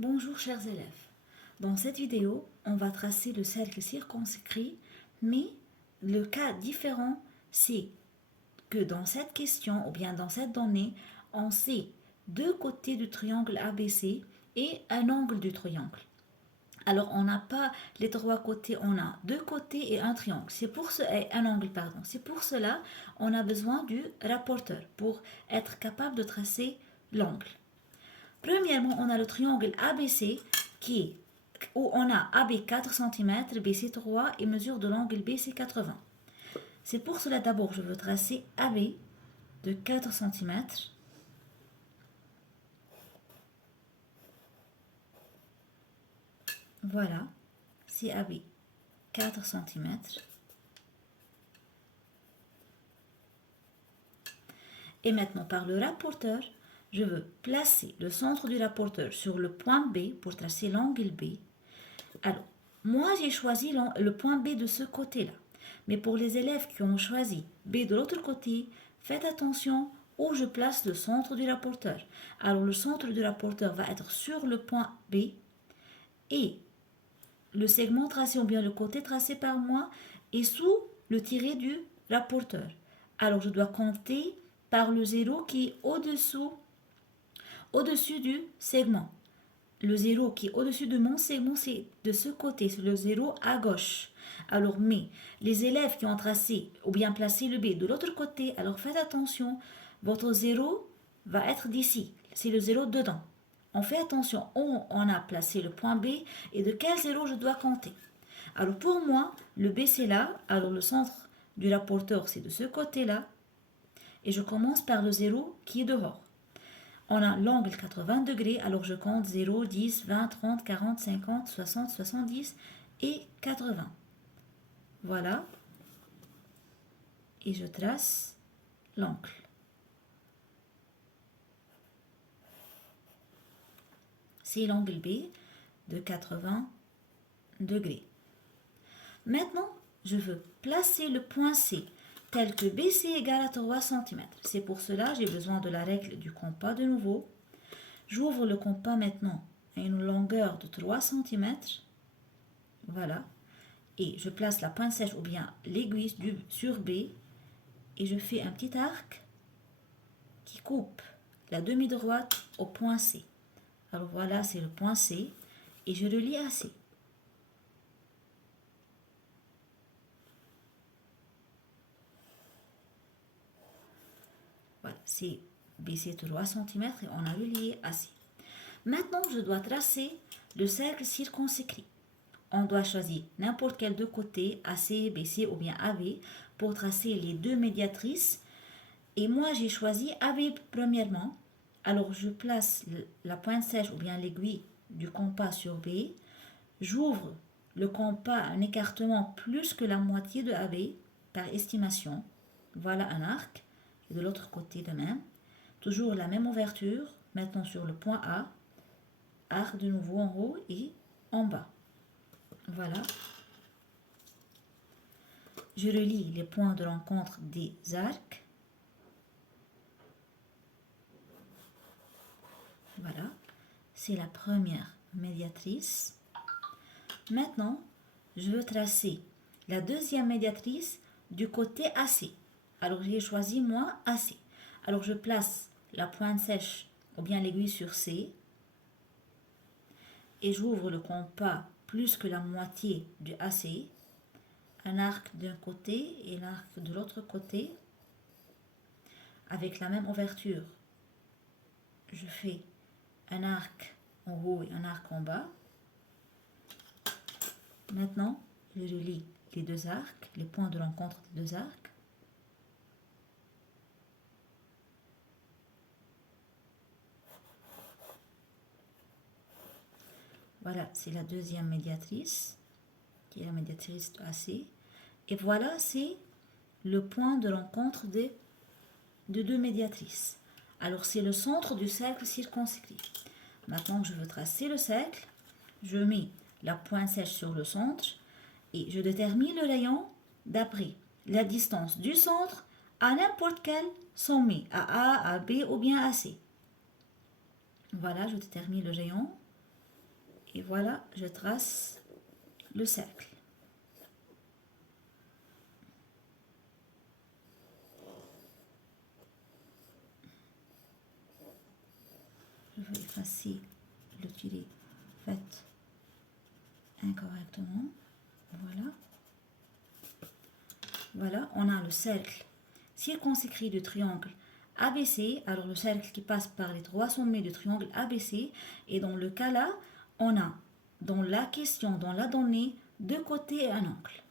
Bonjour chers élèves. Dans cette vidéo, on va tracer le cercle circonscrit, mais le cas différent, c'est que dans cette question ou bien dans cette donnée, on sait deux côtés du triangle ABC et un angle du triangle. Alors, on n'a pas les trois côtés, on a deux côtés et un triangle. Un angle, pardon. C'est pour cela on a besoin du rapporteur pour être capable de tracer l'angle. Premièrement, on a le triangle ABC où on a AB 4 cm, BC 3 et mesure de l'angle BC 80. C'est pour cela d'abord je veux tracer AB de 4 cm. Voilà, c'est AB 4 cm. Et maintenant, par le rapporteur, je veux placer le centre du rapporteur sur le point B pour tracer l'angle B. Alors, moi j'ai choisi le point B de ce côté-là. Mais pour les élèves qui ont choisi B de l'autre côté, faites attention où je place le centre du rapporteur. Alors, le centre du rapporteur va être sur le point B et le segment tracé ou bien le côté tracé par moi est sous le tiré du rapporteur. Alors, je dois compter par le 0 qui est au-dessus du segment. Le 0 qui est au-dessus de mon segment, c'est de ce côté, c'est le 0 à gauche. Alors, mais les élèves qui ont tracé ou bien placé le B de l'autre côté, alors faites attention, votre 0 va être d'ici, c'est le 0 dedans. On fait attention où on a placé le point B et de quel 0 je dois compter. Alors pour moi, le B c'est là, alors le centre du rapporteur c'est de ce côté-là, et je commence par le 0 qui est dehors. On a l'angle 80 degrés, alors je compte 0, 10, 20, 30, 40, 50, 60, 70 et 80. Voilà. Et je trace l'angle. C'est l'angle B de 80 degrés. Maintenant, je veux placer le point C tel que BC égale à 3 cm. C'est pour cela que j'ai besoin de la règle du compas de nouveau. J'ouvre le compas maintenant à une longueur de 3 cm. Voilà. Et je place la pointe sèche ou bien l'aiguille sur B et je fais un petit arc qui coupe la demi-droite au point C. Alors voilà, c'est le point C et je relie à C. Voilà, c'est BC 3 cm et on a relié à C. Maintenant, je dois tracer le cercle circonscrit. On doit choisir n'importe quel deux côtés, AC, BC ou bien AB, pour tracer les deux médiatrices. Et moi, j'ai choisi AB premièrement. Alors, je place la pointe sèche ou bien l'aiguille du compas sur B. J'ouvre le compas à un écartement plus que la moitié de AB par estimation. Voilà un arc. Et de l'autre côté de même. Toujours la même ouverture. Maintenant sur le point A. Arc de nouveau en haut et en bas. Voilà. Je relie les points de rencontre des arcs. Voilà. C'est la première médiatrice. Maintenant, je veux tracer la deuxième médiatrice du côté AC. Alors, j'ai choisi moi AC. Alors, je place la pointe sèche ou bien l'aiguille sur C. Et j'ouvre le compas plus que la moitié du AC. Un arc d'un côté et un arc de l'autre côté. Avec la même ouverture, je fais un arc en haut et un arc en bas. Maintenant, je relie les deux arcs, les points de rencontre des deux arcs. Voilà, c'est la deuxième médiatrice, qui est la médiatrice AC. Et voilà, c'est le point de rencontre de deux médiatrices. Alors, c'est le centre du cercle circonscrit. Maintenant que je veux tracer le cercle, je mets la pointe sèche sur le centre et je détermine le rayon d'après la distance du centre à n'importe quel sommet, à A, à B ou bien à C. Voilà, je détermine le rayon. Et voilà, je trace le cercle. Je vais effacer le tiret fait incorrectement. Voilà. Voilà, on a le cercle circonscrit du triangle ABC. Alors le cercle qui passe par les trois sommets du triangle ABC. Et dans le cas là, on a dans la question, dans la donnée, deux côtés et un angle.